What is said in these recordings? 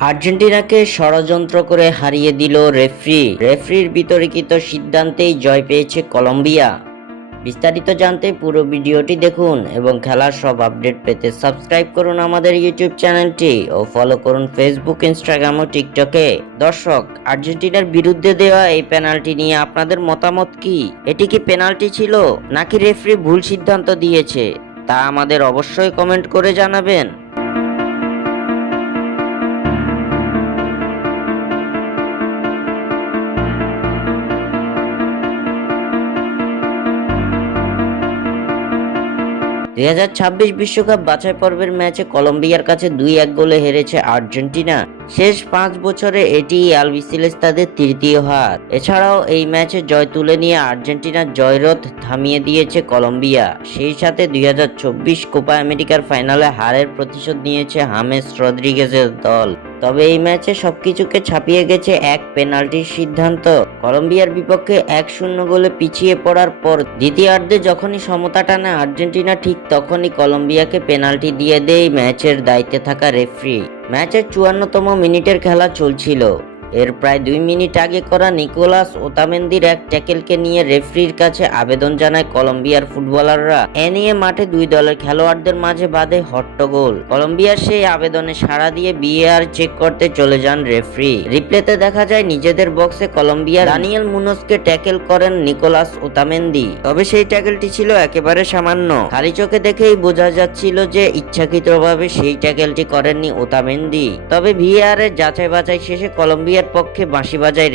আর্জেন্টিনাকে ষড়যন্ত্র করে হারিয়ে দিল রেফরির বিতর্কিত সিদ্ধান্তেই জয় পেয়েছে কলম্বিয়া। বিস্তারিত জানতে পুরো ভিডিওটি দেখুন এবং খেলার সব আপডেট পেতে সাবস্ক্রাইব করুন আমাদের ইউটিউব চ্যানেলটি ও ফলো করুন ফেসবুক, ইনস্টাগ্রাম ও টিকটকে। দর্শক, আর্জেন্টিনার বিরুদ্ধে দেওয়া এই পেনাল্টি নিয়ে আপনাদের মতামত কি? এটি কি পেনাল্টি ছিল নাকি রেফরি ভুল সিদ্ধান্ত দিয়েছে, তা আমাদের অবশ্যই কমেন্ট করে জানাবেন। 2026 বিশ্বকাপ বাছাই পর্বের ম্যাচে কলম্বিয়ার কাছে 2-1 গোলে হেরেছে আর্জেন্টিনা। শেষ 5 বছরে এটি আলবিসেলেস্তাদের তৃতীয় হার। এছাড়াও এই ম্যাচে জয় তুলে নিয়ে আর্জেন্টিনার জয়রথ থামিয়ে দিয়েছে কলম্বিয়া। সেই সাথে 2024 কোপা আমেরিকার ফাইনালে হারের প্রতিশোধ নিয়েছে হামেস রদ্রিগেজের দল। তবে এই ম্যাচে সবকিছুকে ছাপিয়ে গেছে এক পেনাল্টির সিদ্ধান্ত। কলম্বিয়ার বিপক্ষে 1-0 গোলে পিছিয়ে পড়ার পর দ্বিতীয়ার্ধে যখনই সমতা টানে আর্জেন্টিনা, ঠিক তখনই কলম্বিয়াকে পেনাল্টি দিয়ে দেয় ম্যাচের দায়িত্বে থাকা রেফরি। ম্যাচের 54তম মিনিটের খেলা চলছিল। এর প্রায় 2 মিনিট আগে করা নিকোলাস ওতামেন্দির এক ট্যাকেলকে নিয়ে রেফরির কাছে আবেদন জানায় কলম্বিয়ার ফুটবলাররা। এ নিয়ে মাঠে দুই দলের খেলোয়াড়দের মাঝে বাধে হট্টগোল। কলম্বিয়ার সেই আবেদনে সাড়া দিয়ে ভিএআর চেক করতে চলে যান রেফরি। রিপ্লেতে দেখা যায় নিজেদের বক্সে কলম্বিয়ার দানিয়েল মুনোজকে ট্যাকেল করেন নিকোলাস ওতামেন্দি। তবে সেই ট্যাকেলটি ছিল একেবারে সামান্য। খালি চোখে দেখেই বোঝা যাচ্ছিল যে ইচ্ছাকৃতভাবে সেই ট্যাকেলটি করেননি ওতামেন্দি। তবে ভিএআর এর যাচাই বাছাই শেষে কলম্বিয়ার পক্ষে বাঁশি বাজায়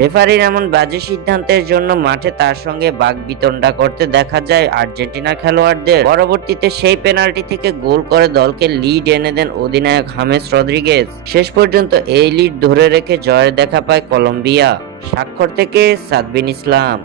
রেফারির এমন বাজে সিদ্ধান্তের জন্য মাঠে তার সঙ্গে বাকবিতণ্ডা করতে দেখা যায় আর্জেন্টিনার খেলোয়াড়দের। পরবর্তীতে সেই পেনাল্টি থেকে গোল করে দলকে লিড এনে দেন অধিনায়ক হামেস রদ্রিগেজ। শেষ পর্যন্ত এই লিড ধরে রেখে জয়ের দেখা পায় কলম্বিয়া। স্বাক্ষর থেকে সাদবিন ইসলাম।